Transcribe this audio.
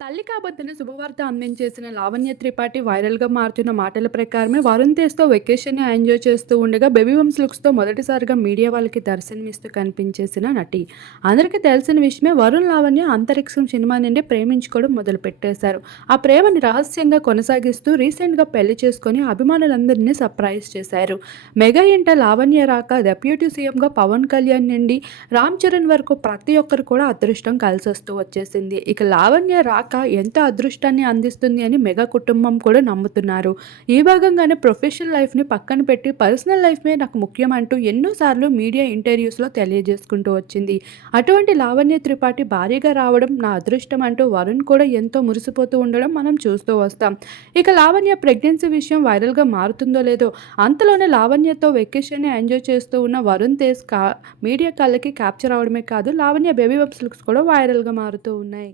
తల్లి కాబద్దని శుభవార్త అందించేసిన లావణ్య త్రిపాఠి వైరల్గా మారుతున్న మాటల ప్రకారమే వరుణ్ తేజ్తో వెకేషన్ని ఎంజాయ్ చేస్తూ ఉండగా బేబీ బంప్స్ లుక్స్తో మొదటిసారిగా మీడియా వాళ్ళకి దర్శనమిస్తూ కనిపించేసిన నటి. అందరికీ తెలిసిన విషయమే వరుణ్ లావణ్య అంతరిక్షం సినిమా నుండి ప్రేమించుకోవడం మొదలు పెట్టేశారు ఆ ప్రేమని రహస్యంగా కొనసాగిస్తూ రీసెంట్గా పెళ్ళి చేసుకొని అభిమానులందరినీ సర్ప్రైజ్ చేశారు. మెగా ఇంట లావణ్య రాక డెప్యూటీ సీఎంగా పవన్ కళ్యాణ్ నుండి రామ్ చరణ్ వరకు ప్రతి ఒక్కరు కూడా అదృష్టం కలిసి వస్తూ వచ్చేసింది. ఇక లావణ్య రాక ఎంత అదృష్టాన్ని అందిస్తుంది అని మెగా కుటుంబం కూడా నమ్ముతున్నారు. ఈ భాగంగానే ప్రొఫెషనల్ లైఫ్ని పక్కన పెట్టి పర్సనల్ లైఫ్మే నాకు ముఖ్యం అంటూ ఎన్నోసార్లు మీడియా ఇంటర్వ్యూస్లో తెలియజేసుకుంటూ వచ్చింది. అటువంటి లావణ్య త్రిపాఠి భారీగా రావడం నా అదృష్టం అంటూ వరుణ్ కూడా ఎంతో మురిసిపోతూ ఉండడం మనం చూస్తూ వస్తాం. ఇక లావణ్య ప్రెగ్నెన్సీ విషయం వైరల్గా మారుతుందో లేదో అంతలోనే లావణ్యతో వెకేషన్ని ఎంజాయ్ చేస్తూ ఉన్న వరుణ్ తేజ్ కా మీడియా కళ్ళకి క్యాప్చర్ అవడమే కాదు లావణ్య బేబీ బబ్స్ లుక్స్ కూడా వైరల్గా మారుతూ ఉన్నాయి.